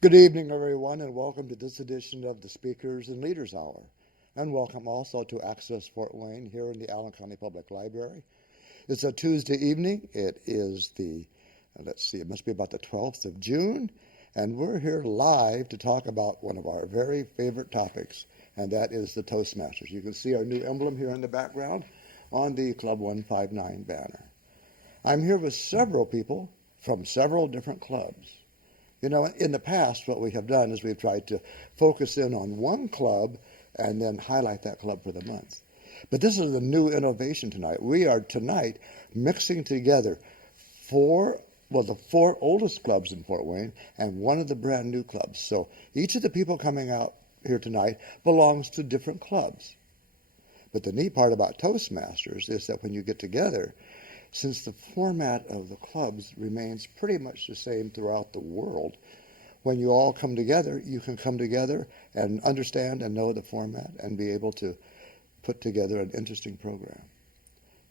Good evening, everyone, and welcome to this edition of the Speakers and Leaders Hour. And welcome also to Access Fort Wayne here in the Allen County Public Library. It's a Tuesday evening. It is it must be about the 12th of June, and we're here live to talk about one of our very favorite topics, and that is the Toastmasters. You can see our new emblem here in the background on the Club 159 banner. I'm here with several people from several different clubs. You know, in the past, what we have done is we've tried to focus in on one club and then highlight that club for the month. But this is a new innovation tonight. We are tonight mixing together the four oldest clubs in Fort Wayne and one of the brand new clubs. So each of the people coming out here tonight belongs to different clubs. But the neat part about Toastmasters is that when you get together, since the format of the clubs remains pretty much the same throughout the world, when you all come together, you can come together and understand and know the format and be able to put together an interesting program.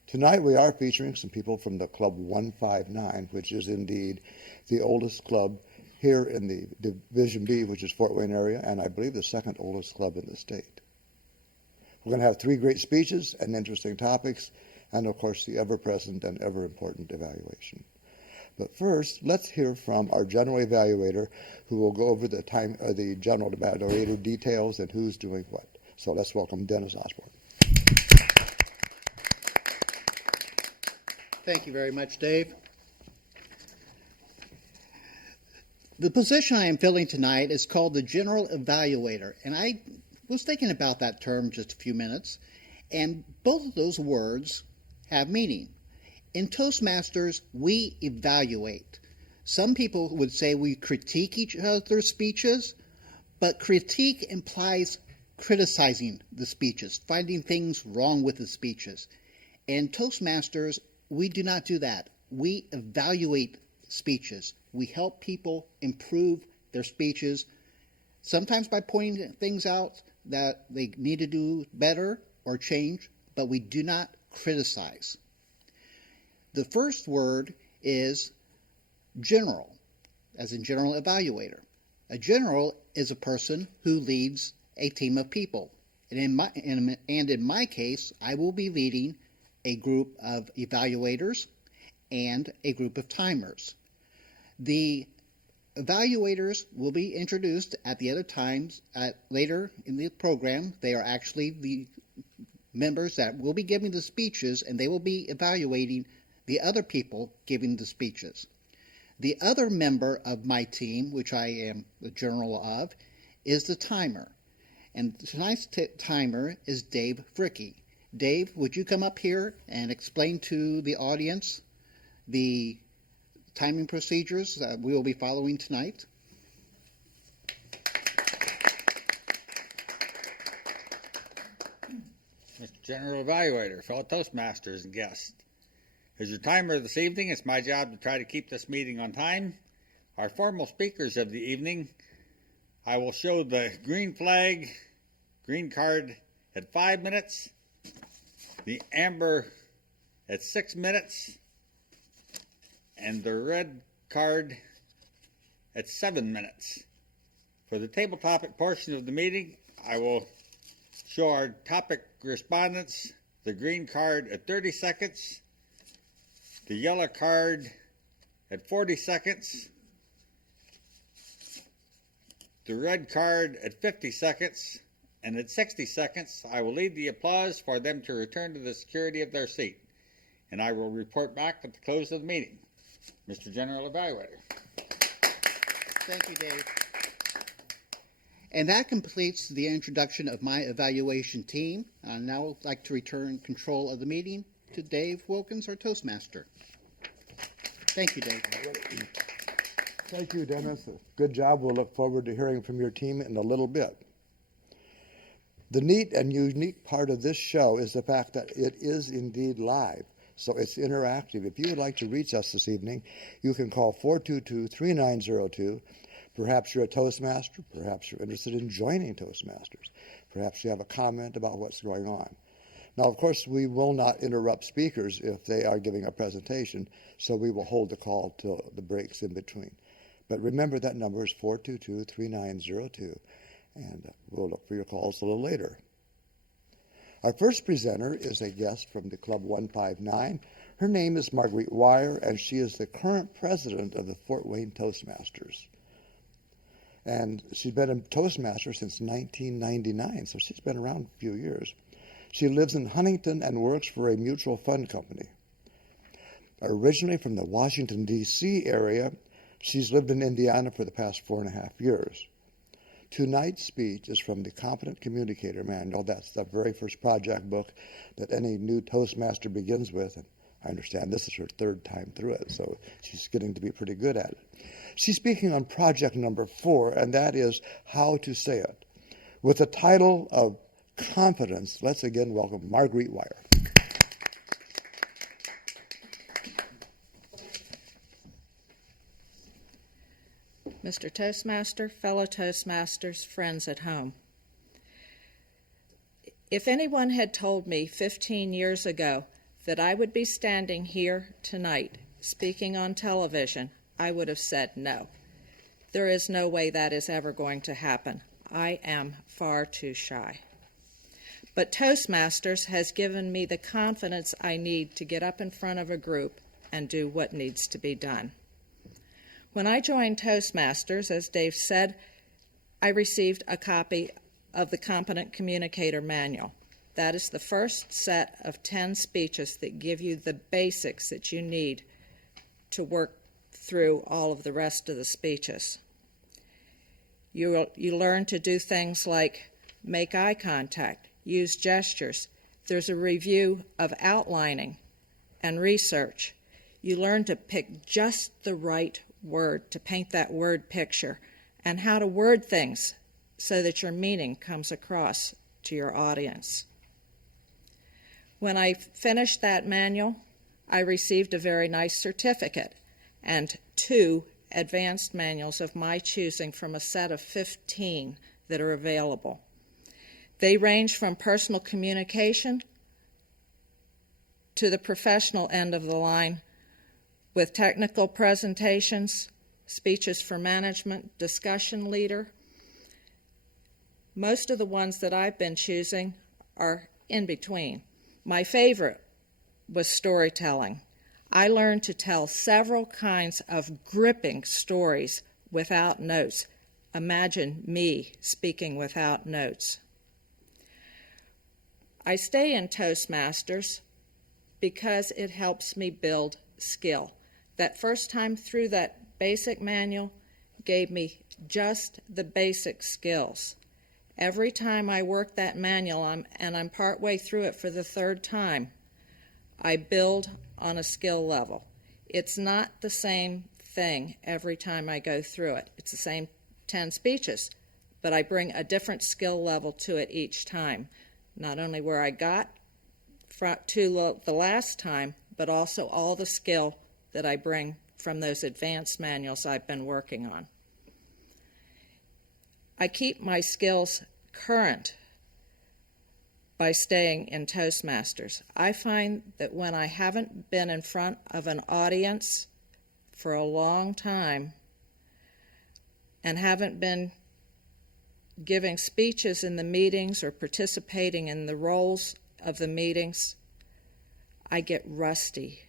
Tonight we are featuring some people from the Club 159, which is indeed the oldest club here in the Division B, which is Fort Wayne area, and I believe the second oldest club in the state. We're going to have three great speeches and interesting topics, and of course the ever-present and ever-important evaluation. But first, let's hear from our general evaluator, who will go over the general evaluator details and who's doing what. So let's welcome Dennis Osborn. Thank you very much, Dave. The position I am filling tonight is called the general evaluator, and I was thinking about that term just a few minutes, and both of those words have meaning. In Toastmasters, we evaluate. Some people would say we critique each other's speeches, but critique implies criticizing the speeches, finding things wrong with the speeches. In Toastmasters, we do not do that. We evaluate speeches. We help people improve their speeches, sometimes by pointing things out that they need to do better or change, but we do not criticize. The first word is general, as in general evaluator. A general is a person who leads a team of people. And in my case, I will be leading a group of evaluators and a group of timers. The evaluators will be introduced at the other times later in the program. They are actually the members that will be giving the speeches, and they will be evaluating the other people giving the speeches. The other member of my team, which I am the general of, is the timer. And tonight's timer is Dave Frickie. Dave, would you come up here and explain to the audience the timing procedures that we will be following tonight? Mr. General Evaluator, fellow Toastmasters and guests. As your timer this evening, it's my job to try to keep this meeting on time. Our formal speakers of the evening, I will show the green flag, green card at 5 minutes, the amber at 6 minutes, and the red card at 7 minutes. For the table topic portion of the meeting, I will show our topic respondents the green card at 30 seconds, the yellow card at 40 seconds, the red card at 50 seconds, and at 60 seconds, I will lead the applause for them to return to the security of their seat, and I will report back at the close of the meeting. Mr. General Evaluator. Thank you, Dave. And that completes the introduction of my evaluation team. I'd now like to return control of the meeting to Dave Wilkins, our Toastmaster. Thank you, Dave. Thank you, Dennis. Good job. We'll look forward to hearing from your team in a little bit. The neat and unique part of this show is the fact that it is indeed live, so it's interactive. If you would like to reach us this evening, you can call 422-3902. Perhaps you're a Toastmaster. Perhaps you're interested in joining Toastmasters. Perhaps you have a comment about what's going on. Now, of course, we will not interrupt speakers if they are giving a presentation, so we will hold the call till the breaks in between. But remember that number is 422-3902, and we'll look for your calls a little later. Our first presenter is a guest from the Club 159. Her name is Marguerite Wire, and she is the current president of the Fort Wayne Toastmasters. And she's been a Toastmaster since 1999, so she's been around a few years. She lives in Huntington and works for a mutual fund company. Originally from the Washington, D.C. area, she's lived in Indiana for the past 4.5 years. Tonight's speech is from the Competent Communicator Manual. That's the very first project book that any new Toastmaster begins with. And I understand this is her third time through it, so she's getting to be pretty good at it. She's speaking on project number 4, and that is How to Say It. With the title of Confidence, let's again welcome Marguerite Wire. Mr. Toastmaster, fellow Toastmasters, friends at home. If anyone had told me 15 years ago that I would be standing here tonight speaking on television, I would have said no. There is no way that is ever going to happen. I am far too shy. But Toastmasters has given me the confidence I need to get up in front of a group and do what needs to be done. When I joined Toastmasters, as Dave said, I received a copy of the Competent Communicator Manual. That is the first set of 10 speeches that give you the basics that you need to work through all of the rest of the speeches. You learn to do things like make eye contact, use gestures. There's a review of outlining and research. You learn to pick just the right word to paint that word picture, and how to word things so that your meaning comes across to your audience. When I finished that manual, I received a very nice certificate and 2 advanced manuals of my choosing from a set of 15 that are available. They range from personal communication to the professional end of the line, with technical presentations, speeches for management, discussion leader. Most of the ones that I've been choosing are in between. My favorite was storytelling. I learned to tell several kinds of gripping stories without notes. Imagine me speaking without notes. I stay in Toastmasters because it helps me build skill. That first time through that basic manual gave me just the basic skills. Every time I work that manual, I'm partway through it for the 3rd time, I build on a skill level. It's not the same thing every time I go through it. It's the same 10 speeches, but I bring a different skill level to it each time. Not only where I got to the last time, but also all the skill that I bring from those advanced manuals I've been working on. I keep my skills current by staying in Toastmasters. I find that when I haven't been in front of an audience for a long time and haven't been giving speeches in the meetings or participating in the roles of the meetings, I get rusty.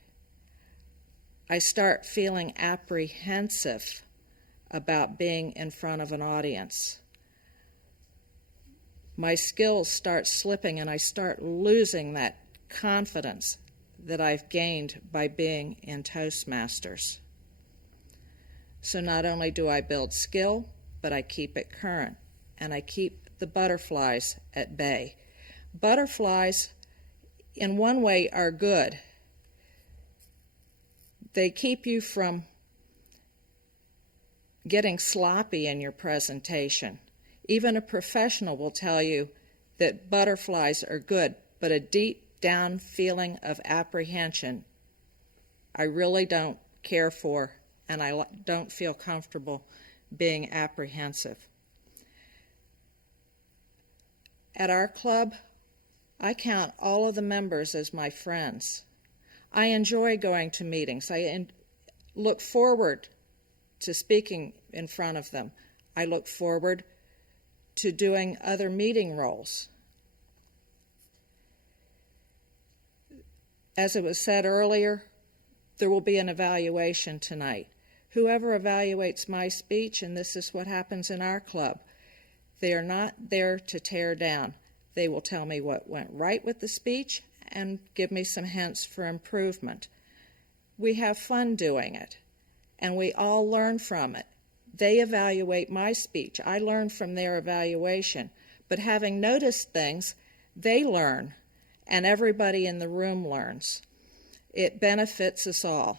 I start feeling apprehensive about being in front of an audience. My skills start slipping and I start losing that confidence that I've gained by being in Toastmasters. So not only do I build skill, but I keep it current, and I keep the butterflies at bay. Butterflies, in one way, are good. They keep you from getting sloppy in your presentation. Even a professional will tell you that butterflies are good, but a deep down feeling of apprehension I really don't care for, and I don't feel comfortable being apprehensive. At our club, I count all of the members as my friends. I enjoy going to meetings. I look forward to speaking in front of them. I look forward to doing other meeting roles. As it was said earlier, there will be an evaluation tonight. Whoever evaluates my speech, and this is what happens in our club, they are not there to tear down. They will tell me what went right with the speech and give me some hints for improvement. We have fun doing it, and we all learn from it. They evaluate my speech. I learn from their evaluation. But having noticed things, they learn, and everybody in the room learns. It benefits us all.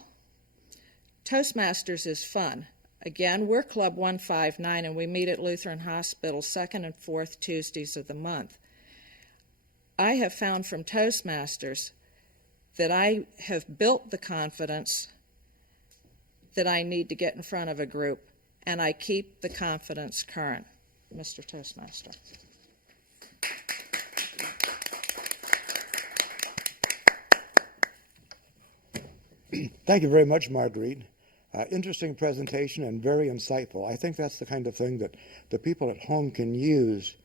Toastmasters is fun. Again, we're Club 159, and we meet at Lutheran Hospital second and fourth Tuesdays of the month. I have found from Toastmasters that I have built the confidence that I need to get in front of a group, and I keep the confidence current. Mr. Toastmaster. Thank you very much, Marguerite. Interesting presentation and very insightful. I think that's the kind of thing that the people at home can use.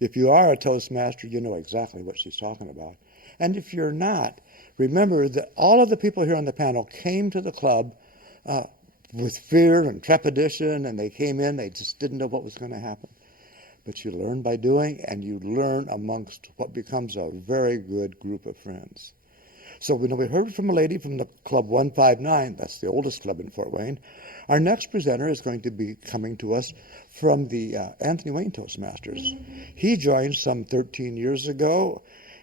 If you are a Toastmaster, you know exactly what she's talking about. And if you're not, remember that all of the people here on the panel came to the club with fear and trepidation, and they came in, they just didn't know what was going to happen. But you learn by doing, and you learn amongst what becomes a very good group of friends. So we heard from a lady from the Club 159, that's the oldest club in Fort Wayne. Our next presenter is going to be coming to us from the Anthony Wayne Toastmasters. He joined some 13 years ago,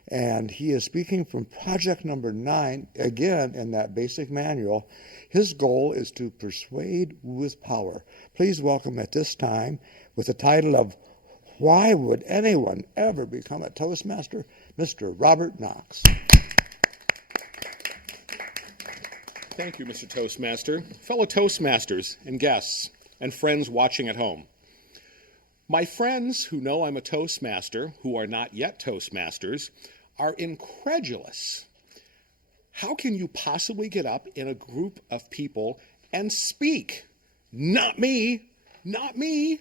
and he is speaking from project number 9, again in that basic manual. His goal is to persuade with power. Please welcome at this time, with the title of Why Would Anyone Ever Become a Toastmaster, Mr. Robert Knox. Thank you, Mr. Toastmaster. Fellow Toastmasters and guests and friends watching at home. My friends who know I'm a Toastmaster, who are not yet Toastmasters, are incredulous. How can you possibly get up in a group of people and speak? Not me, not me.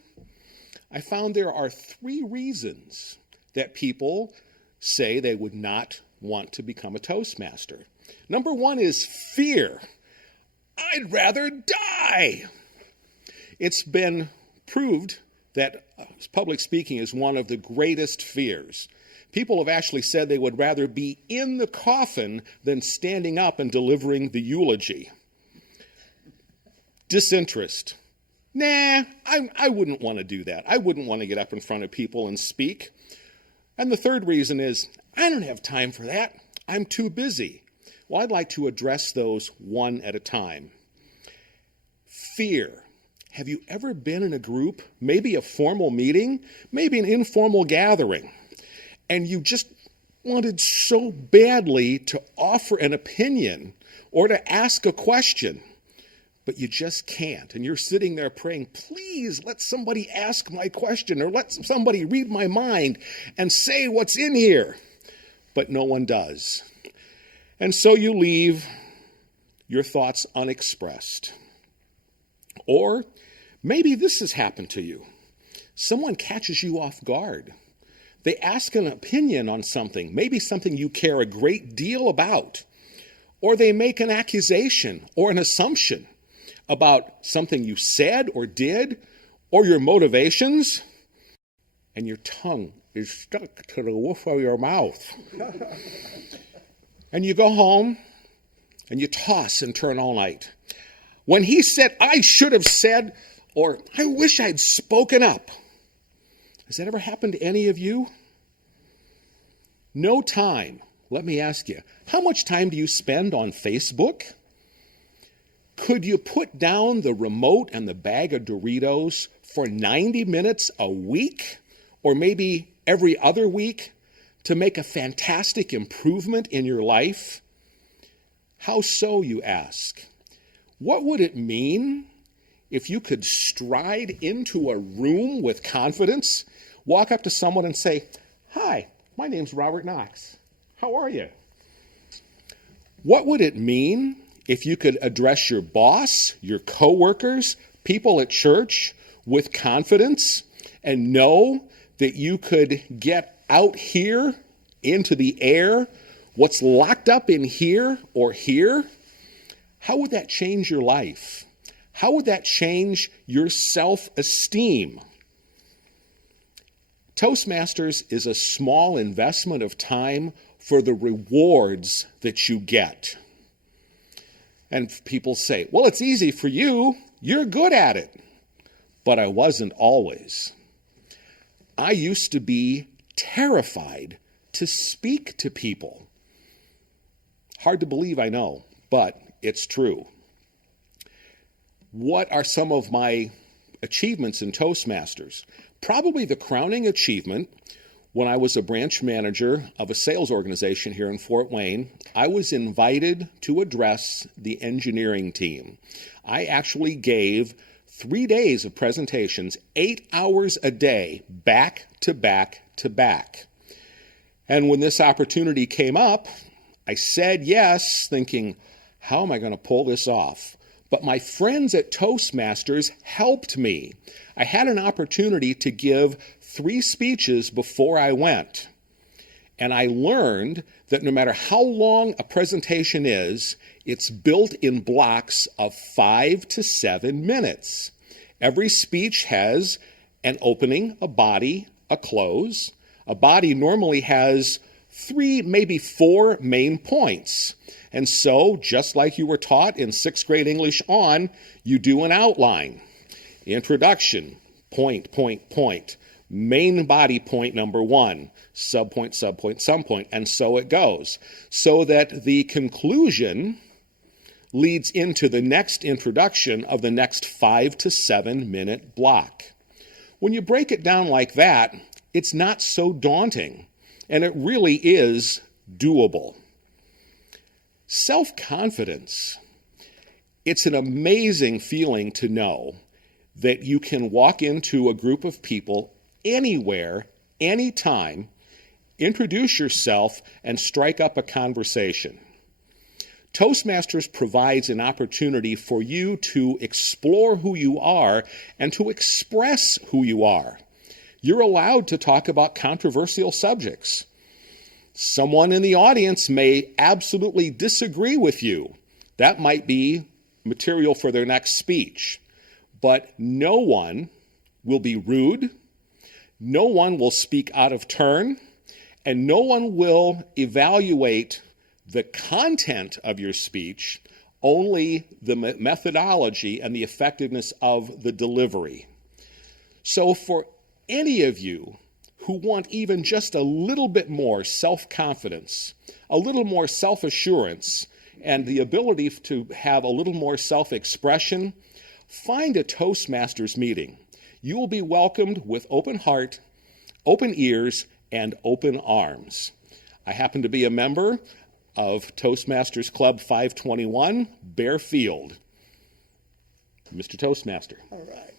I found there are 3 reasons that people say they would not want to become a Toastmaster. Number 1 is fear. I'd rather die. It's been proved that public speaking is one of the greatest fears. People have actually said they would rather be in the coffin than standing up and delivering the eulogy. Disinterest. Nah, I wouldn't want to do that. I wouldn't want to get up in front of people and speak. And the 3rd reason is, I don't have time for that. I'm too busy. Well, I'd like to address those one at a time. Fear. Have you ever been in a group, maybe a formal meeting, maybe an informal gathering, and you just wanted so badly to offer an opinion or to ask a question, but you just can't, and you're sitting there praying, please let somebody ask my question or let somebody read my mind and say what's in here, but no one does. And so you leave your thoughts unexpressed. Or maybe this has happened to you. Someone catches you off guard. They ask an opinion on something, maybe something you care a great deal about. Or they make an accusation or an assumption about something you said or did, or your motivations, and your tongue is stuck to the roof of your mouth. And you go home, and you toss and turn all night. When he said, I should have said, or I wish I'd spoken up. Has that ever happened to any of you? No time. Let me ask you, how much time do you spend on Facebook? Could you put down the remote and the bag of Doritos for 90 minutes a week, or maybe every other week, to make a fantastic improvement in your life? How so, you ask? What would it mean if you could stride into a room with confidence, walk up to someone and say, hi, my name's Robert Knox. How are you? What would it mean if you could address your boss, your coworkers, people at church with confidence and know that you could get out here into the air what's locked up in here or here, how would that change your life? How would that change your self-esteem? Toastmasters is a small investment of time for the rewards that you get. And people say, well, it's easy for you. You're good at it. But I wasn't always. I used to be terrified to speak to people. Hard to believe, I know, but it's true. What are some of my achievements in Toastmasters? Probably the crowning achievement, when I was a branch manager of a sales organization here in Fort Wayne, I was invited to address the engineering team. I actually gave 3 days of presentations, 8 hours a day, back to back to back. And when this opportunity came up, I said yes, thinking, how am I going to pull this off? But my friends at Toastmasters helped me. I had an opportunity to give 3 speeches before I went. And I learned that no matter how long a presentation is, it's built in blocks of 5 to 7 minutes. Every speech has an opening, a body, a close. A body normally has 3, maybe 4 main points. And so, just like you were taught in 6th grade English on, you do an outline. Introduction, point, point, point. Main body point number 1, subpoint, subpoint, subpoint, and so it goes. So that the conclusion leads into the next introduction of the next 5 to 7 minute block. When you break it down like that, it's not so daunting, and it really is doable. Self-confidence. It's an amazing feeling to know that you can walk into a group of people anywhere, anytime, introduce yourself, and strike up a conversation. Toastmasters provides an opportunity for you to explore who you are and to express who you are. You're allowed to talk about controversial subjects. Someone in the audience may absolutely disagree with you. That might be material for their next speech. But no one will be rude, no one will speak out of turn, and no one will evaluate the content of your speech, only the methodology and the effectiveness of the delivery. So for any of you who want even just a little bit more self-confidence, a little more self-assurance, and the ability to have a little more self-expression, find a Toastmasters meeting. You will be welcomed with open heart, open ears, and open arms. I happen to be a member of Toastmasters Club 521, Bear Field. Mr. Toastmaster. All right.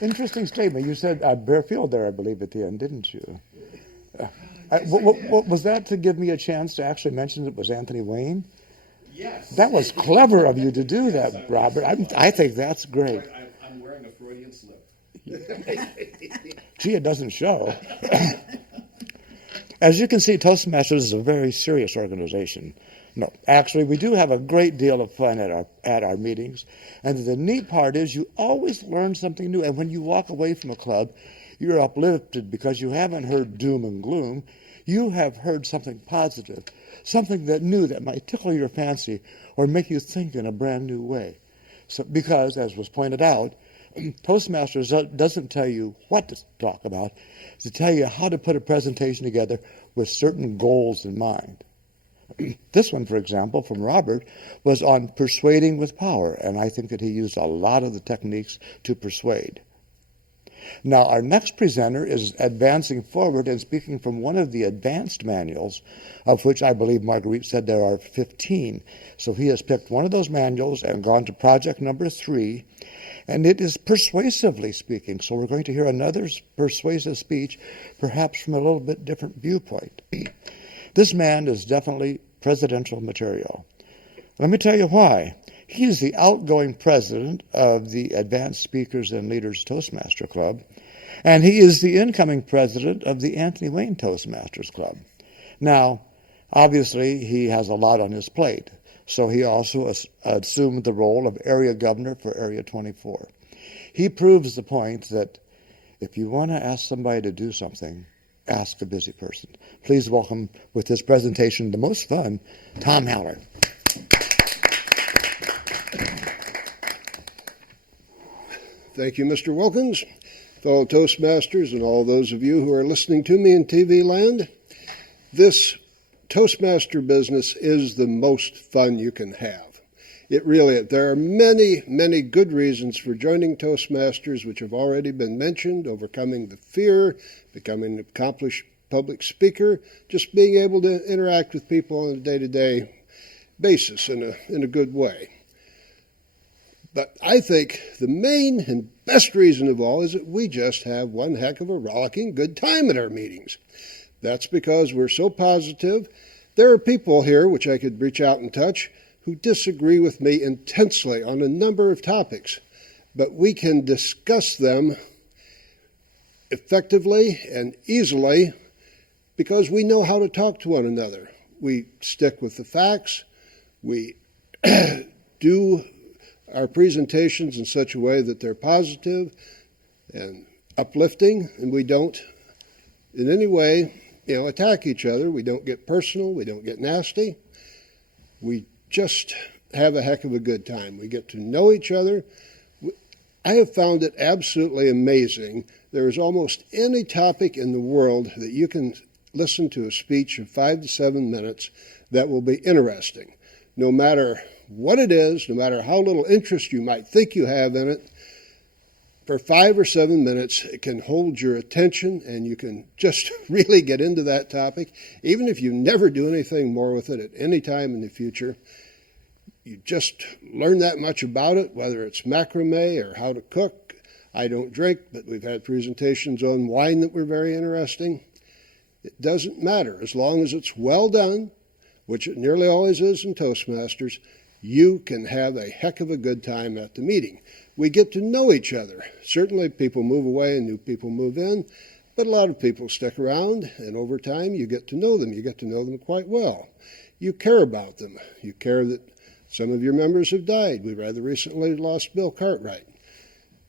Interesting statement. You said Bear Field there, I believe, at the end, didn't you? Was that to give me a chance to actually mention it was Anthony Wayne? Yes. That was clever of you to do that, Robert. I think that's great. I'm wearing a Freudian slip. Gee, it doesn't show. As you can see, Toastmasters is a very serious organization. No, actually, we do have a great deal of fun at our meetings. And the neat part is you always learn something new. And when you walk away from a club, you're uplifted because you haven't heard doom and gloom. You have heard something positive, something that new that might tickle your fancy or make you think in a brand new way. So, because, as was pointed out, Toastmasters doesn't tell you what to talk about, to tell you how to put a presentation together with certain goals in mind. This one, for example, from Robert, was on persuading with power, and I think that he used a lot of the techniques to persuade. Now, our next presenter is advancing forward and speaking from one of the advanced manuals, of which I believe Marguerite said there are 15. So he has picked one of those manuals and gone to project number 3, and it is persuasively speaking. So we're going to hear another persuasive speech, perhaps from a little bit different viewpoint. This man is definitely presidential material. Let me tell you why. He is the outgoing president of the Advanced Speakers and Leaders Toastmaster Club, and he is the incoming president of the Anthony Wayne Toastmasters Club. Now, obviously, he has a lot on his plate, so he also assumed the role of area governor for Area 24. He proves the point that if you want to ask somebody to do something, ask a busy person. Please welcome with this presentation, the most fun, Tom Haller. Thank you, Mr. Wilkins, fellow Toastmasters, and all those of you who are listening to me in TV land. This Toastmaster business is the most fun you can have. It really is. There are many, many good reasons for joining Toastmasters, which have already been mentioned: overcoming the fear, becoming an accomplished public speaker, just being able to interact with people on a day-to-day basis in a good way. But I think the main and best reason of all is that we just have one heck of a rollicking good time at our meetings. That's because we're so positive. There are people here, which I could reach out and touch, who disagree with me intensely on a number of topics, but we can discuss them effectively and easily because we know how to talk to one another. We stick with the facts. We do our presentations in such a way that they're positive and uplifting, and we don't in any way, attack each other. We don't get personal. We don't get nasty. We just have a heck of a good time. We get to know each other. I have found it absolutely amazing. There is almost any topic in the world that you can listen to a speech of 5 to 7 minutes that will be interesting. No matter what it is, no matter how little interest you might think you have in it, for 5 or 7 minutes, it can hold your attention and you can just really get into that topic. Even if you never do anything more with it at any time in the future, you just learn that much about it, whether it's macrame or how to cook. I don't drink, but we've had presentations on wine that were very interesting. It doesn't matter. As long as it's well done, which it nearly always is in Toastmasters, you can have a heck of a good time at the meeting. We get to know each other. Certainly people move away and new people move in, but a lot of people stick around, and over time you get to know them. You get to know them quite well. You care about them. You care that some of your members have died. We rather recently lost Bill Cartwright,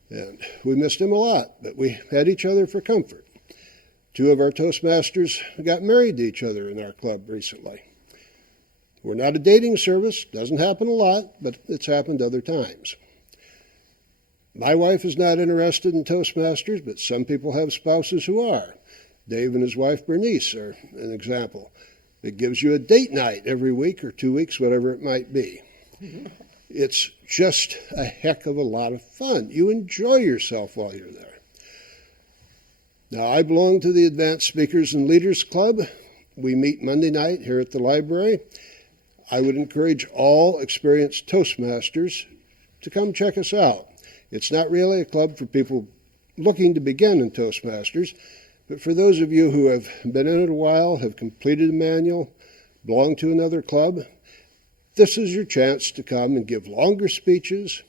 and we missed him a lot, but we had each other for comfort. 2 of our Toastmasters got married to each other in our club recently. We're not a dating service. Doesn't happen a lot, but it's happened other times. My wife is not interested in Toastmasters, but some people have spouses who are. Dave and his wife Bernice are an example. It gives you a date night every week or 2 weeks, whatever it might be. It's just a heck of a lot of fun. You enjoy yourself while you're there. Now, I belong to the Advanced Speakers and Leaders Club. We meet Monday night here at the library. I would encourage all experienced Toastmasters to come check us out. It's not really a club for people looking to begin in Toastmasters, but for those of you who have been in it a while, have completed a manual, belong to another club, this is your chance to come and give longer speeches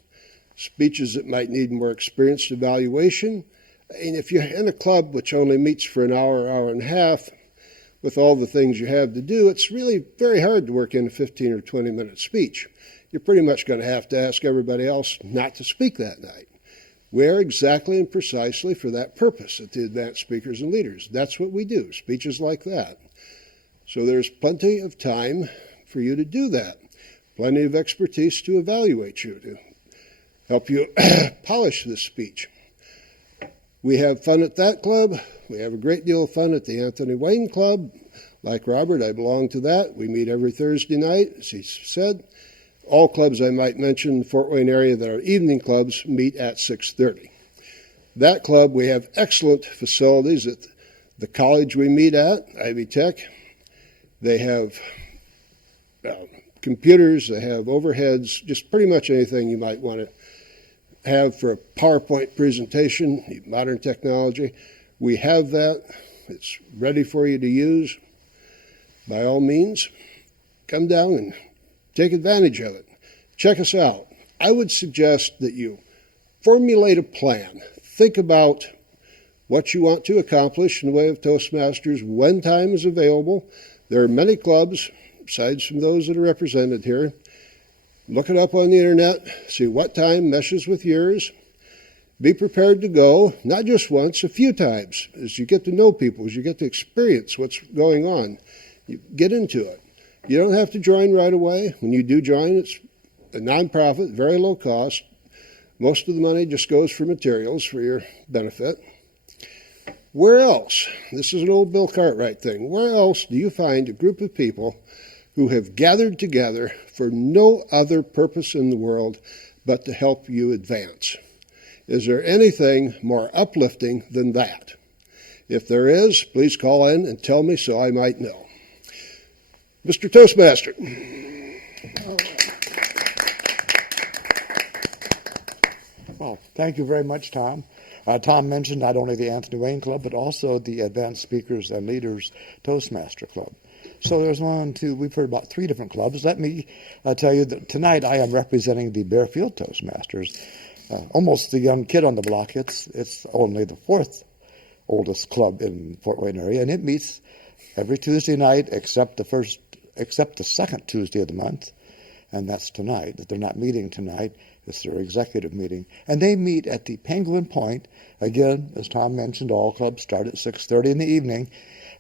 that might need more experienced evaluation. And if you're in a club which only meets for an hour, hour and a half, with all the things you have to do, it's really very hard to work in a 15 or 20-minute speech. You're pretty much going to have to ask everybody else not to speak that night. We're exactly and precisely for that purpose at the Advanced Speakers and Leaders. That's what we do, speeches like that. So there's plenty of time for you to do that, plenty of expertise to evaluate you, to help you polish this speech. We have fun at that club. We have a great deal of fun at the Anthony Wayne Club. Like Robert, I belong to that. We meet every Thursday night, as he said. All clubs I might mention in the Fort Wayne area that are evening clubs meet at 6:30. That club, we have excellent facilities at the college we meet at, Ivy Tech. They have computers, they have overheads, just pretty much anything you might want to have for a PowerPoint presentation, modern technology. We have that. It's ready for you to use. By all means, come down and Take advantage of it. Check us out. I would suggest that you formulate a plan. Think about what you want to accomplish in the way of Toastmasters when time is available. There are many clubs, besides from those that are represented here. Look it up on the internet, see what time meshes with yours. Be prepared to go, not just once, a few times, as you get to know people, as you get to experience what's going on. You get into it. You don't have to join right away. When you do join, it's a nonprofit, very low cost. Most of the money just goes for materials for your benefit. Where else? This is an old Bill Cartwright thing. Where else do you find a group of people who have gathered together for no other purpose in the world but to help you advance? Is there anything more uplifting than that? If there is, please call in and tell me so I might know. Mr. Toastmaster. Well, thank you very much, Tom. Tom mentioned not only the Anthony Wayne Club, but also the Advanced Speakers and Leaders Toastmaster Club. So there's we've heard about 3 different clubs. Let me tell you that tonight I am representing the Bearfield Toastmasters. Almost the young kid on the block. It's only the 4th oldest club in Fort Wayne area, and it meets every Tuesday night except the second Tuesday of the month, and that's tonight. That they're not meeting tonight. It's their executive meeting, and they meet at the Penguin Point. Again, as Tom mentioned, all clubs start at 6:30 in the evening,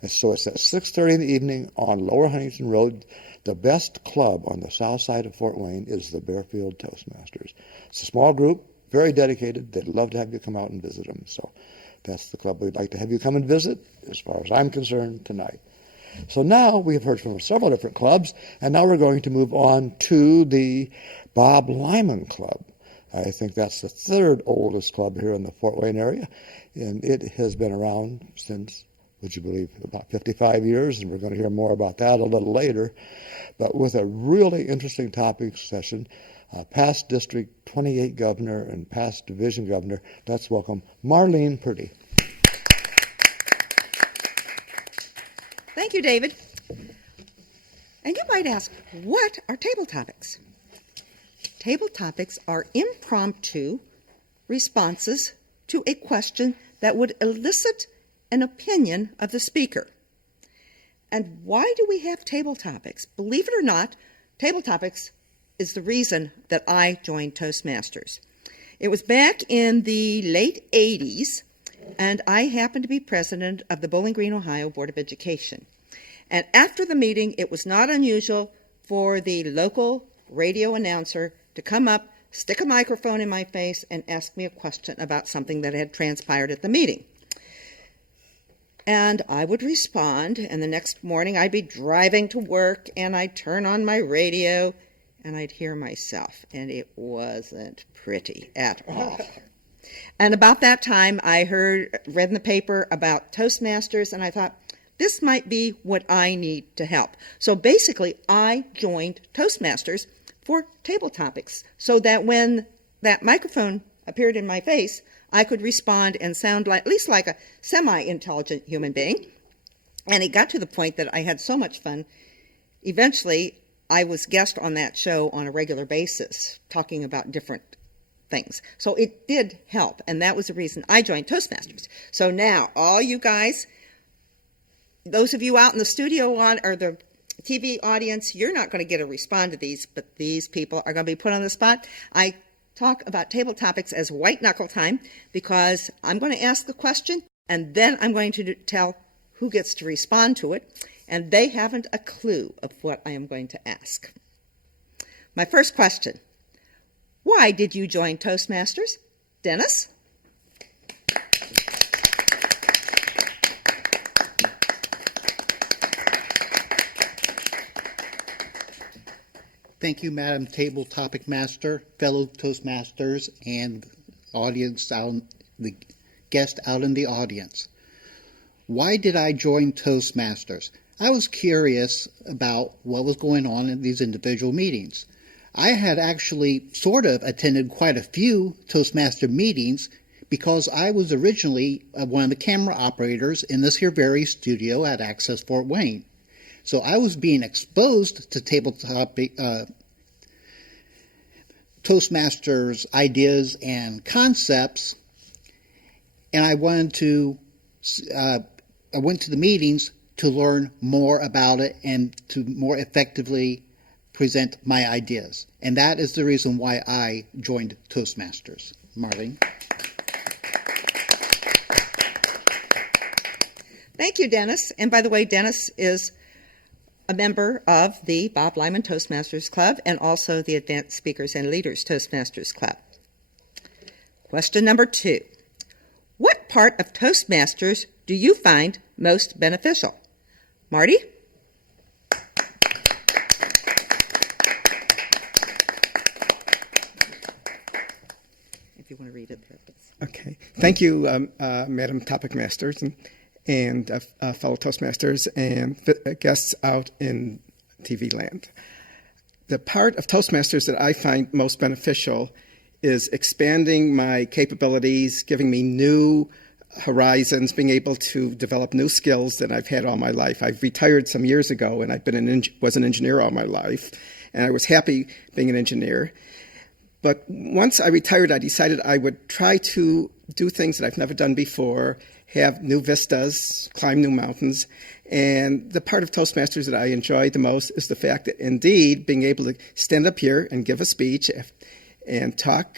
and so it's at 6:30 in the evening on Lower Huntington Road. The best club on the south side of Fort Wayne is the Bearfield Toastmasters. It's a small group, very dedicated. They'd love to have you come out and visit them. So that's the club we'd like to have you come and visit, as far as I'm concerned, tonight. So now we've heard from several different clubs, and now we're going to move on to the Bob Lyman Club. I think that's the 3rd oldest club here in the Fort Wayne area, and it has been around since, would you believe, about 55 years, and we're going to hear more about that a little later. But with a really interesting topic session, past District 28 Governor and past Division Governor, let's welcome Marlene Purdy. Thank you, David. And you might ask, what are table topics? Table topics are impromptu responses to a question that would elicit an opinion of the speaker. And why do we have table topics? Believe it or not, table topics is the reason that I joined Toastmasters. It was back in the late 80s, and I happened to be president of the Bowling Green, Ohio Board of Education. And after the meeting, it was not unusual for the local radio announcer to come up, stick a microphone in my face, and ask me a question about something that had transpired at the meeting. And I would respond, and the next morning I'd be driving to work, and I'd turn on my radio, and I'd hear myself, and it wasn't pretty at all. And about that time, I read in the paper about Toastmasters, and I thought, this might be what I need to help. So basically, I joined Toastmasters for table topics, so that when that microphone appeared in my face, I could respond and sound at least like a semi-intelligent human being. And it got to the point that I had so much fun. Eventually, I was guest on that show on a regular basis, talking about different things. So it did help, and that was the reason I joined Toastmasters. So now, all you guys, those of you out in the studio or the TV audience, you're not going to get to respond to these, but these people are going to be put on the spot. I talk about table topics as white knuckle time because I'm going to ask the question, and then I'm going to tell who gets to respond to it, and they haven't a clue of what I am going to ask. My first question, why did you join Toastmasters? Dennis? Thank you, Madam Table Topic Master, fellow Toastmasters, and the guest out in the audience. Why did I join Toastmasters? I was curious about what was going on in these individual meetings. I had actually sort of attended quite a few Toastmaster meetings because I was originally one of the camera operators in this here very studio at Access Fort Wayne. So I was being exposed to table topic Toastmasters ideas and concepts, and I went to the meetings to learn more about it and to more effectively present my ideas. And that is the reason why I joined Toastmasters. Marlene. Thank you, Dennis. And by the way, Dennis is a member of the Bob Lyman Toastmasters Club and also the Advanced Speakers and Leaders Toastmasters Club. Question number 2. What part of Toastmasters do you find most beneficial? Marty? If you want to read it there, please. Okay. Thank you, Madam Topic Masters and fellow Toastmasters and guests out in TV land. The part of Toastmasters that I find most beneficial is expanding my capabilities, giving me new horizons, being able to develop new skills that I've had all my life. I've retired some years ago, and I've been was an engineer all my life, and I was happy being an engineer. But once I retired, I decided I would try to do things that I've never done before, have new vistas, climb new mountains. And the part of Toastmasters that I enjoy the most is the fact that, indeed, being able to stand up here and give a speech and talk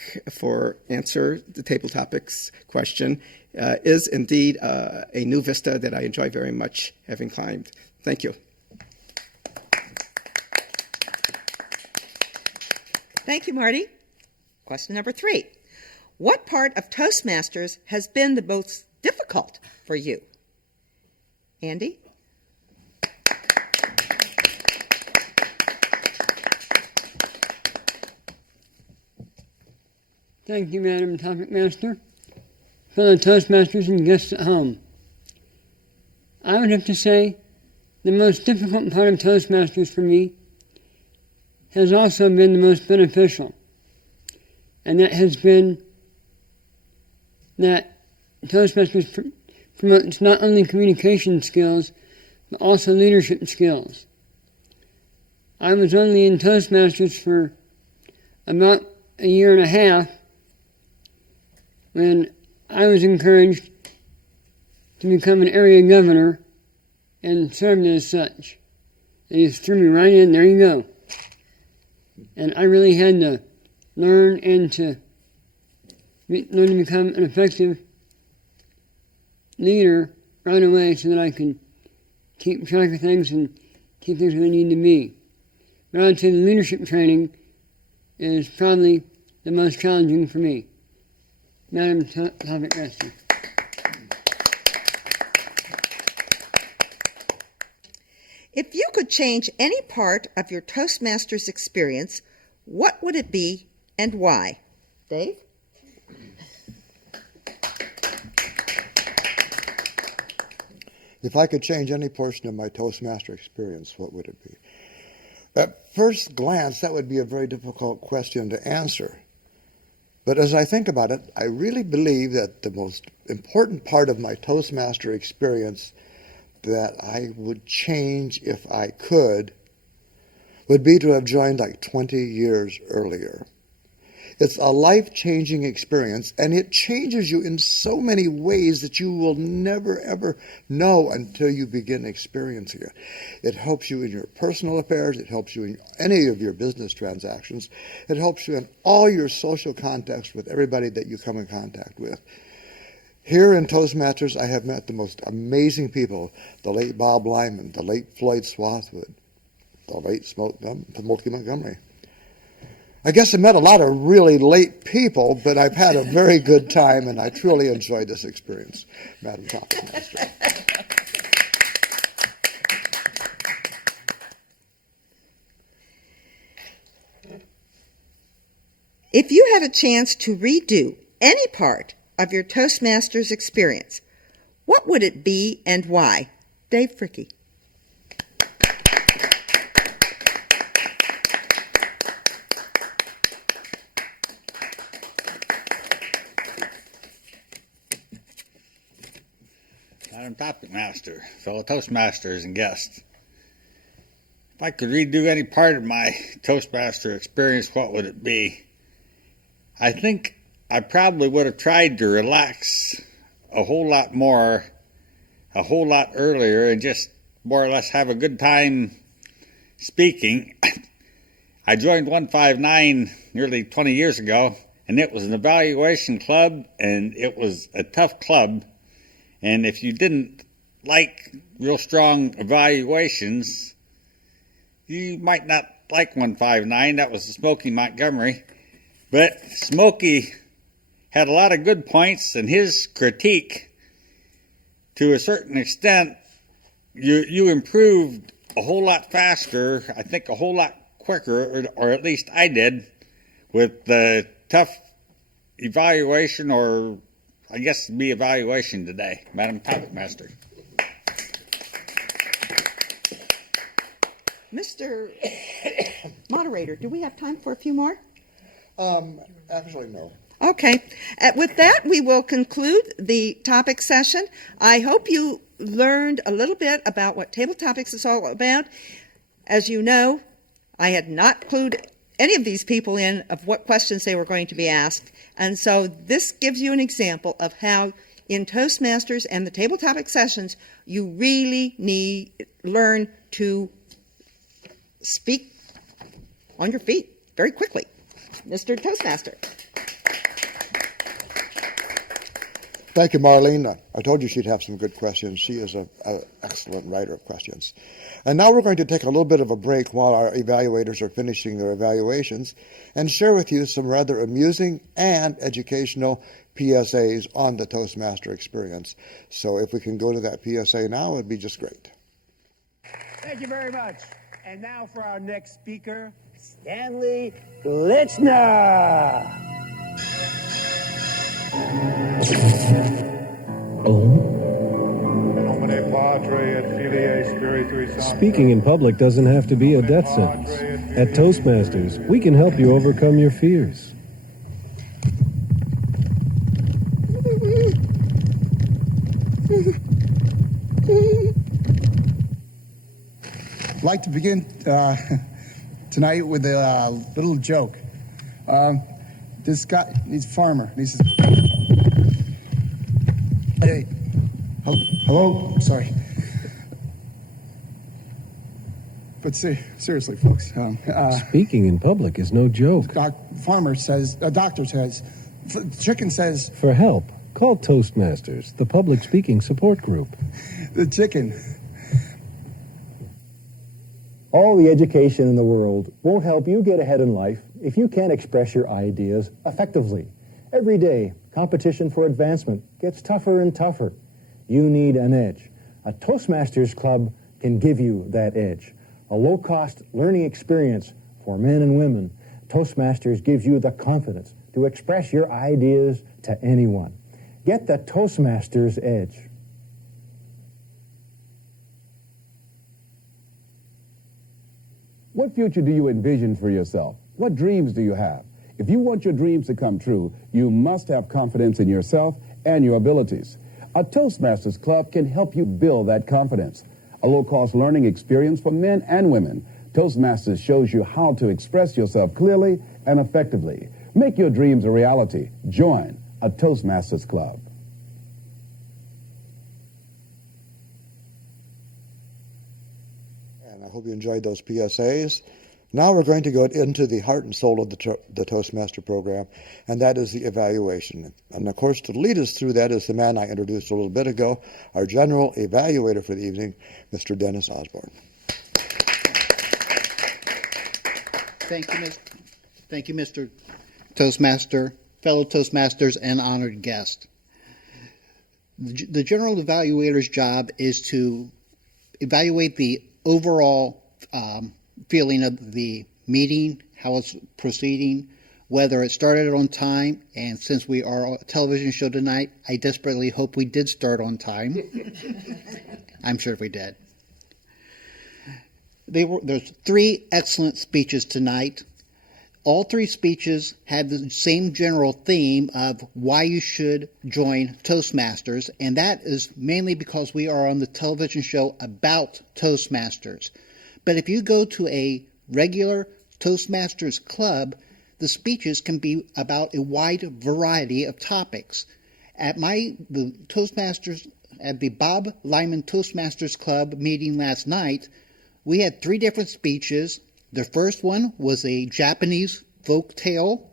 answer the table topics question is indeed a new vista that I enjoy very much having climbed. Thank you. Thank you, Marty. Question number 3. What part of Toastmasters has been the most difficult for you? Andy? Thank you, Madam Topic Master, fellow Toastmasters and guests at home. I would have to say the most difficult part of Toastmasters for me has also been the most beneficial. And that has been that Toastmasters promotes not only communication skills, but also leadership skills. I was only in Toastmasters for about a year and a half when I was encouraged to become an area governor and served as such. They just threw me right in, there you go. And I really had to learn to become an effective leader right away so that I could keep track of things and keep things where they need to be. But I would say the leadership training is probably the most challenging for me. Madam Topic Master. If you could change any part of your Toastmasters experience, what would it be and why? Dave? If I could change any portion of my Toastmaster experience, what would it be? At first glance, that would be a very difficult question to answer. But as I think about it, I really believe that the most important part of my Toastmaster experience that I would change if I could would be to have joined like 20 years earlier. It's a life-changing experience, and it changes you in so many ways that you will never, ever know until you begin experiencing it. It helps you in your personal affairs. It helps you in any of your business transactions. It helps you in all your social contacts with everybody that you come in contact with. Here in Toastmasters, I have met the most amazing people, the late Bob Lyman, the late Floyd Swathwood, the late Smokey Montgomery. I guess I met a lot of really late people, but I've had a very good time, and I truly enjoyed this experience, Madam Topic Master. If you had a chance to redo any part of your Toastmasters experience, what would it be and why? Dave Frickie. Madam Topic Master, fellow Toastmasters and guests. If I could redo any part of my Toastmaster experience, what would it be? I think I probably would have tried to relax a whole lot more, a whole lot earlier, and just more or less have a good time speaking. I joined 159 nearly 20 years ago, and it was an evaluation club, and it was a tough club. And if you didn't like real strong evaluations, you might not like 159. That was Smokey Montgomery. But Smokey had a lot of good points, and his critique, to a certain extent, you improved a whole lot faster, I think a whole lot quicker, or at least I did, with the tough evaluation, or I guess it'd be evaluation today, Madam Topic Master. Mr. Moderator, do we have time for a few more? Actually, no. Okay. With that, we will conclude the topic session. I hope you learned a little bit about what Table Topics is all about. As you know, I had not clued any of these people in of what questions they were going to be asked. And so this gives you an example of how in Toastmasters and the Table Topic sessions, you really learn to speak on your feet very quickly. Mr. Toastmaster. Thank you, Marlene. I told you she'd have some good questions. She is an excellent writer of questions. And now we're going to take a little bit of a break while our evaluators are finishing their evaluations and share with you some rather amusing and educational PSAs on the Toastmaster experience. So if we can go to that PSA now, it'd be just great. Thank you very much. And now for our next speaker, Stanley Litzner. Speaking in public doesn't have to be a death sentence. At Toastmasters, we can help you overcome your fears. I'd like to begin tonight with a little joke. This guy, he's a farmer. He says, "Hey, hello, sorry." But seriously, folks. Speaking in public is no joke. Farmer says, a doctor says, chicken says. For help, call Toastmasters, the public speaking support group. The chicken. All the education in the world won't help you get ahead in life if you can't express your ideas effectively. Every day, competition for advancement gets tougher and tougher. You need an edge. A Toastmasters club can give you that edge. A low-cost learning experience for men and women. Toastmasters gives you the confidence to express your ideas to anyone. Get the Toastmasters edge. What future do you envision for yourself? What dreams do you have? If you want your dreams to come true, you must have confidence in yourself and your abilities. A Toastmasters Club can help you build that confidence. A low-cost learning experience for men and women. Toastmasters shows you how to express yourself clearly and effectively. Make your dreams a reality. Join a Toastmasters Club. And I hope you enjoyed those PSAs. Now we're going to go into the heart and soul of the Toastmaster program, and that is the evaluation. And of course, to lead us through that is the man I introduced a little bit ago, our general evaluator for the evening, Mr. Dennis Osborn. Thank you, Mr. Toastmaster, fellow Toastmasters, and honored guest. The general evaluator's job is to evaluate the overall feeling of the meeting, how it's proceeding, whether it started on time, and since we are a television show tonight, I desperately hope we did start on time. I'm sure we did. There's 3 excellent speeches tonight. All 3 speeches have the same general theme of why you should join Toastmasters, and that is mainly because we are on the television show about Toastmasters. But if you go to a regular Toastmasters club, the speeches can be about a wide variety of topics. At the Toastmasters, at the Bob Lyman Toastmasters Club meeting last night, we had 3 different speeches. The first one was a Japanese folk tale.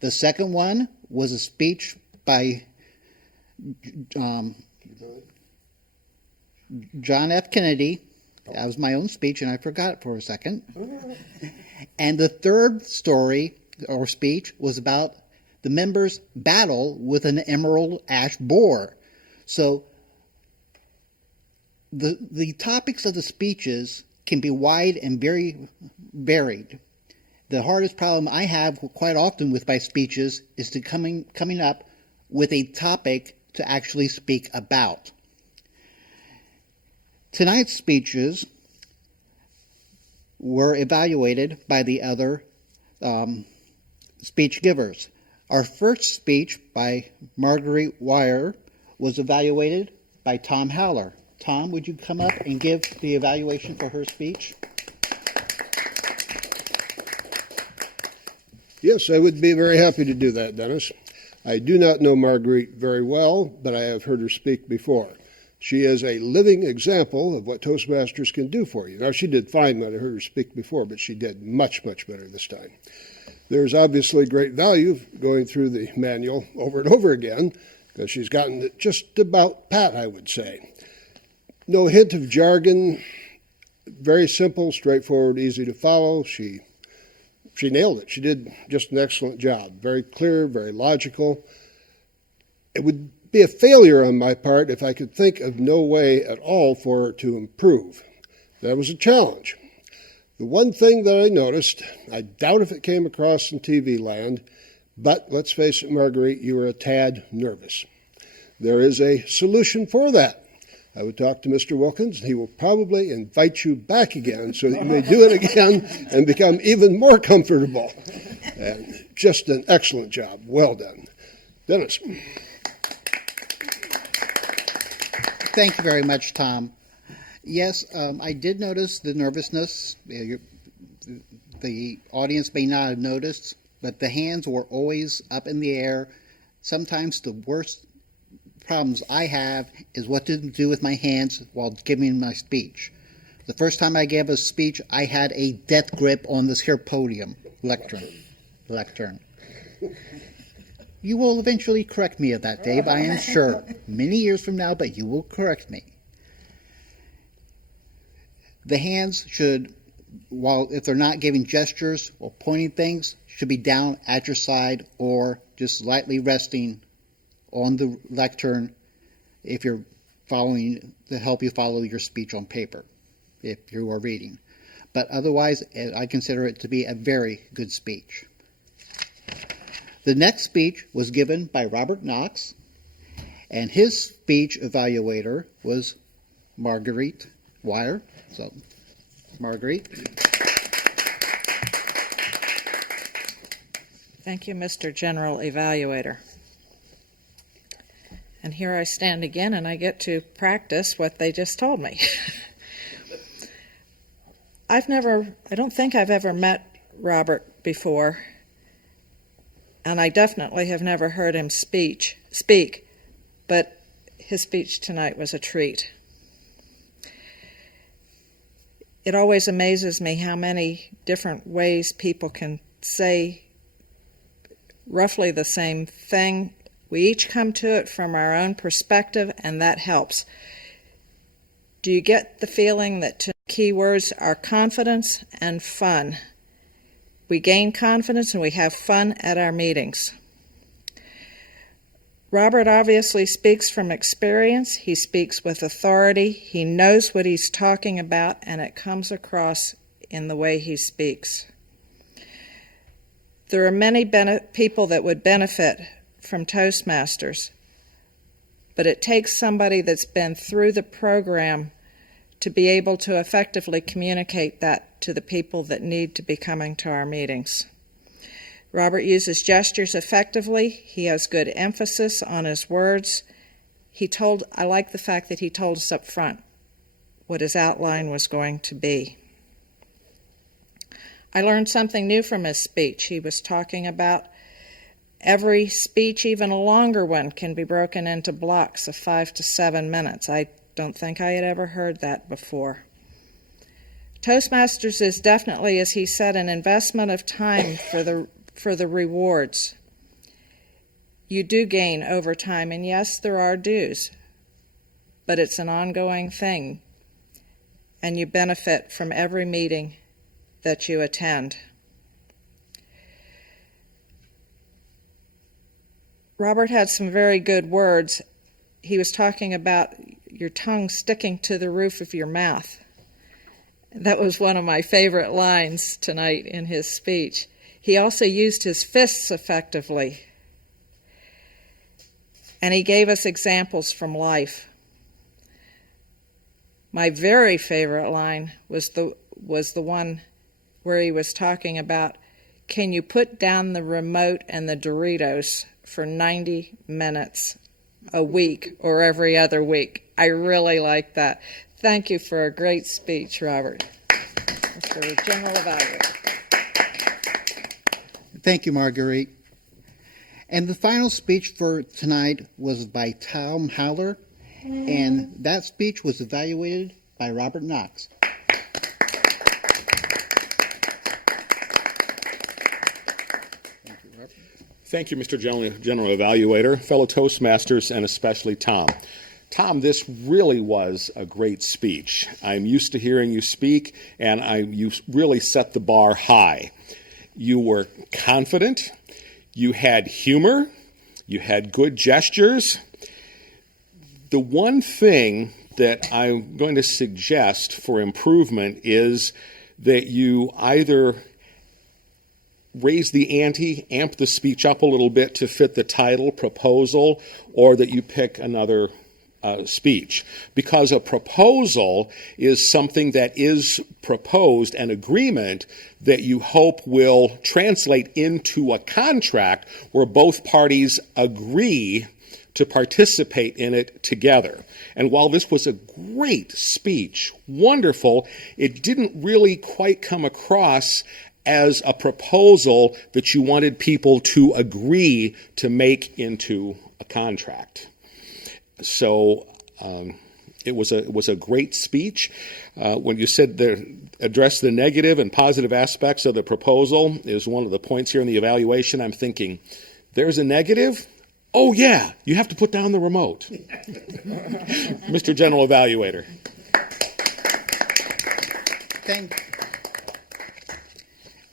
The second one was a speech by John F. Kennedy. That was my own speech, and I forgot it for a second. And the third story or speech was about the members' battle with an emerald ash borer. So the topics of the speeches can be wide and very varied. The hardest problem I have quite often with my speeches is to coming up with a topic to actually speak about. Tonight's speeches were evaluated by the other speech givers. Our first speech by Marguerite Wire was evaluated by Tom Howler. Tom, would you come up and give the evaluation for her speech? Yes, I would be very happy to do that, Dennis. I do not know Marguerite very well, but I have heard her speak before. She is a living example of what Toastmasters can do for you. Now, she did fine when I heard her speak before, but she did much, much better this time. There's obviously great value going through the manual over and over again, because she's gotten it just about pat, I would say. No hint of jargon, very simple, straightforward, easy to follow. She nailed it. She did just an excellent job. Very clear, very logical. It would be a failure on my part if I could think of no way at all for her to improve. That was a challenge. The one thing that I noticed, I doubt if it came across in TV land, but let's face it, Marguerite, you were a tad nervous. There is a solution for that. I would talk to Mr. Wilkins, and he will probably invite you back again so that you may do it again and become even more comfortable. And just an excellent job. Well done. Dennis. Thank you very much, Tom. Yes, I did notice the nervousness. The audience may not have noticed, but the hands were always up in the air. Sometimes the worst problems I have is what to do with my hands while giving my speech. The first time I gave a speech, I had a death grip on this here podium, lectern. You will eventually correct me of that, Dave, I am sure. Many years from now, but you will correct me. The hands should, if they're not giving gestures or pointing things, should be down at your side or just lightly resting on the lectern if you're following, to help you follow your speech on paper, if you are reading. But otherwise, I consider it to be a very good speech. The next speech was given by Robert Knox, and his speech evaluator was Marguerite Wire. So, Marguerite. Thank you, Mr. General Evaluator. And here I stand again, and I get to practice what they just told me. I don't think I've ever met Robert before, and I definitely have never heard him speak, but his speech tonight was a treat. It always amazes me how many different ways people can say roughly the same thing. We each come to it from our own perspective, and that helps. Do you get the feeling that two key words are confidence and fun? We gain confidence and we have fun at our meetings. Robert obviously speaks from experience. He speaks with authority. He knows what he's talking about, and it comes across in the way he speaks. There are many people that would benefit from Toastmasters, but it takes somebody that's been through the program to be able to effectively communicate that to the people that need to be coming to our meetings. Robert uses gestures effectively. He has good emphasis on his words. I like the fact that he told us up front what his outline was going to be. I learned something new from his speech. He was talking about every speech, even a longer one, can be broken into blocks of 5 to 7 minutes. I don't think I had ever heard that before. Toastmasters is definitely, as he said, an investment of time for the rewards. You do gain over time, and yes, there are dues, but it's an ongoing thing, and you benefit from every meeting that you attend. Robert had some very good words. He was talking about your tongue sticking to the roof of your mouth. That was one of my favorite lines tonight in his speech. He also used his fists effectively. And he gave us examples from life. My very favorite line was the one where he was talking about, can you put down the remote and the Doritos for 90 minutes a week or every other week? I really like that. Thank you for a great speech, Robert. Mr. General Evaluator. Thank you, Marguerite. And the final speech for tonight was by Tom Howler, and that speech was evaluated by Robert Knox. Thank you, Mr. General Evaluator, fellow Toastmasters, and especially Tom. Tom, this really was a great speech. I'm used to hearing you speak, and you really set the bar high. You were confident, you had humor, you had good gestures. The one thing that I'm going to suggest for improvement is that you either raise the ante, amp the speech up a little bit to fit the title, proposal, or that you pick another speech. Because a proposal is something that is proposed, an agreement that you hope will translate into a contract where both parties agree to participate in it together. And while this was a great speech, wonderful, it didn't really quite come across as a proposal that you wanted people to agree to make into a contract. So it was a great speech. When you said address the negative and positive aspects of the proposal is one of the points here in the evaluation, I'm thinking, there's a negative? Oh yeah, you have to put down the remote. Mr. General Evaluator.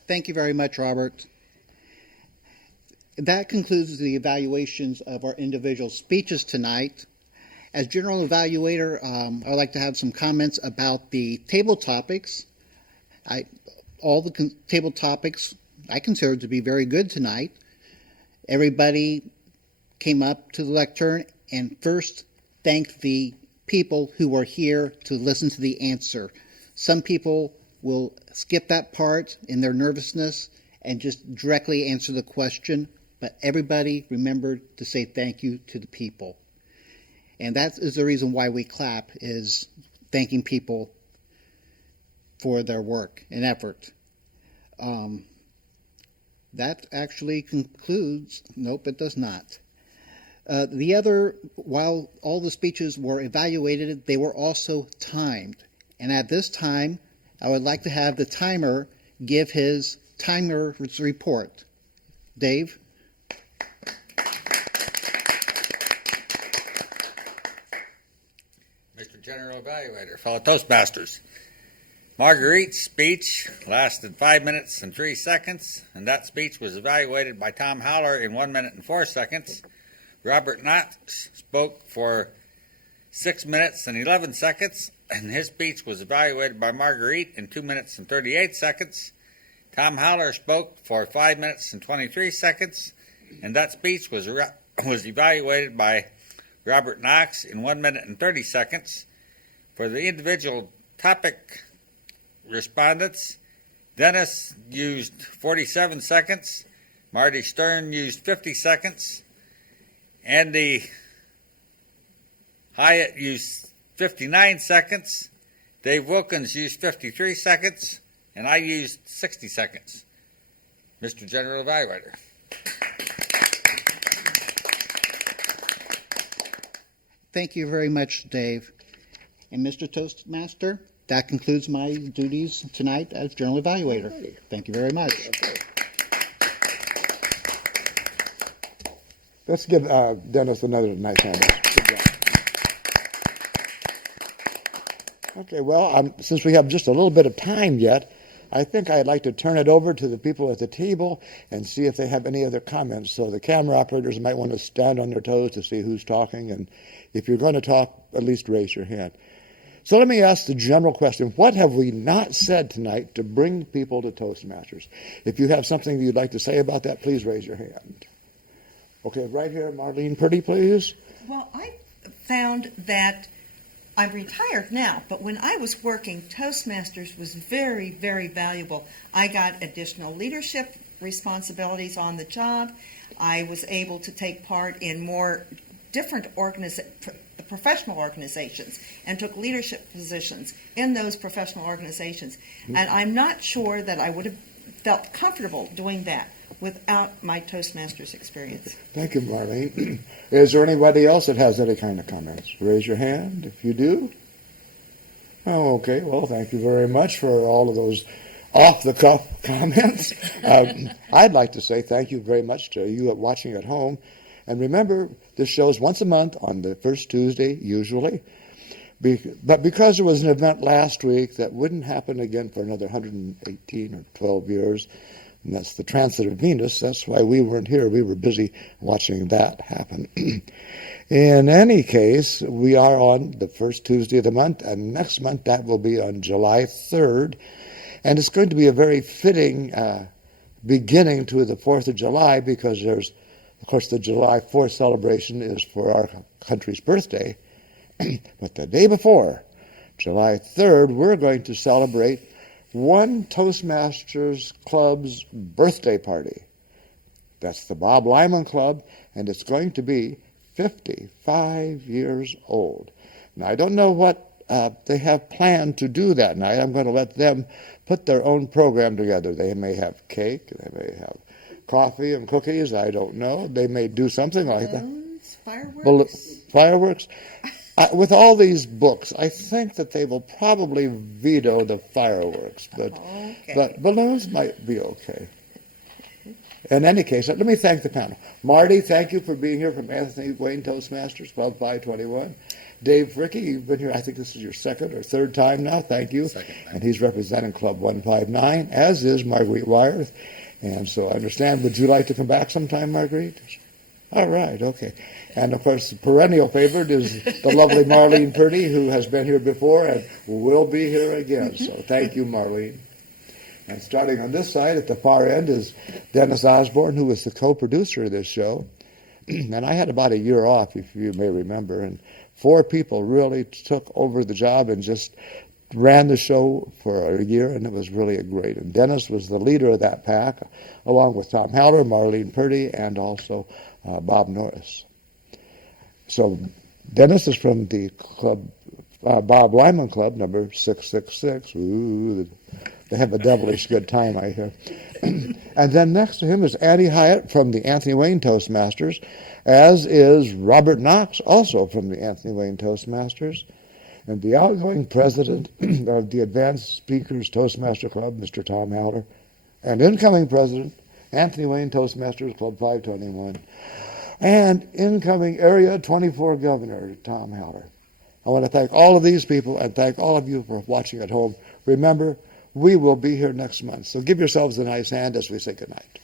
Thank you very much, Robert. That concludes the evaluations of our individual speeches tonight. As General Evaluator, I'd like to have some comments about the table topics. All the table topics I consider to be very good tonight. Everybody came up to the lectern and first thanked the people who were here to listen to the answer. Some people will skip that part in their nervousness and just directly answer the question, but everybody remembered to say thank you to the people. And that is the reason why we clap, is thanking people for their work and effort. That actually concludes, nope, it does not. While all the speeches were evaluated, they were also timed. And at this time, I would like to have the timer give his timer's report. Dave? Mr. General Evaluator, fellow Toastmasters. Marguerite's speech lasted 5 minutes and 3 seconds, and that speech was evaluated by Tom Howler in 1 minute and 4 seconds. Robert Knox spoke for 6 minutes and 11 seconds, and his speech was evaluated by Marguerite in 2 minutes and 38 seconds. Tom Howler spoke for 5 minutes and 23 seconds, and that speech was evaluated by Robert Knox in 1 minute and 30 seconds. For the individual topic respondents, Dennis used 47 seconds, Marty Stern used 50 seconds, Andy Hiatt used 59 seconds, Dave Wilkins used 53 seconds, and I used 60 seconds. Mr. General Evaluator. Thank you very much, Dave. And Mr. Toastmaster, that concludes my duties tonight as General Evaluator. Thank you very much. Let's give Dennis another nice hand. Good job. Okay, well, since we have just a little bit of time yet, I think I'd like to turn it over to the people at the table and see if they have any other comments. So the camera operators might want to stand on their toes to see who's talking, and if you're going to talk, at least raise your hand. So let me ask the general question. What have we not said tonight to bring people to Toastmasters? If you have something you'd like to say about that, please raise your hand. Okay, right here, Marlene Purdy, please. Well, I found that I'm retired now, but when I was working, Toastmasters was very, very valuable. I got additional leadership responsibilities on the job. I was able to take part in more different professional organizations and took leadership positions in those professional organizations. And I'm not sure that I would have felt comfortable doing that without my Toastmasters experience. Thank you, Marlene. Is there anybody else that has any kind of comments? Raise your hand if you do. Oh, okay. Well, thank you very much for all of those off-the-cuff comments. I'd like to say thank you very much to you watching at home. And remember, this show's once a month on the first Tuesday, usually. But because there was an event last week that wouldn't happen again for another 118 or 12 years, and that's the transit of Venus. That's why we weren't here. We were busy watching that happen. In any case, we are on the first Tuesday of the month, and next month that will be on July 3rd. And it's going to be a very fitting beginning to the 4th of July because there's, of course, the July 4th celebration is for our country's birthday. But the day before, July 3rd, we're going to celebrate one Toastmasters Club's birthday party. That's the Bob Lyman Club, and it's going to be 55 years old. Now, I don't know what they have planned to do that night. I'm going to let them put their own program together. They may have cake, they may have coffee and cookies, I don't know. They may do something like that. Fireworks? Fireworks? With all these books, I think that they will probably veto the fireworks, but balloons might be okay. In any case, let me thank the panel. Marty, thank you for being here from Anthony Wayne Toastmasters, Club 521. Dave Frickie, you've been here, I think this is your second or third time now, thank you. And he's representing Club 159, as is Marguerite Wyeth. And so I understand, would you like to come back sometime, Marguerite? All right, okay. And, of course, the perennial favorite is the lovely Marlene Purdy, who has been here before and will be here again. So thank you, Marlene. And starting on this side at the far end is Dennis Osborn, who was the co-producer of this show. And I had about a year off, if you may remember, and 4 people really took over the job and just ran the show for a year, and it was really great. And Dennis was the leader of that pack, along with Tom Haller, Marlene Purdy, and also Bob Norris. So Dennis is from the club, Bob Lyman Club, number 666. Ooh, they have a devilish good time, I hear. And then next to him is Annie Hiatt from the Anthony Wayne Toastmasters, as is Robert Knox, also from the Anthony Wayne Toastmasters. And the outgoing president of the Advanced Speakers Toastmaster Club, Mr. Tom Haller, and incoming president, Anthony Wayne Toastmasters Club 521, and incoming Area 24 Governor, Tom Haller. I want to thank all of these people and thank all of you for watching at home. Remember, we will be here next month, so give yourselves a nice hand as we say goodnight.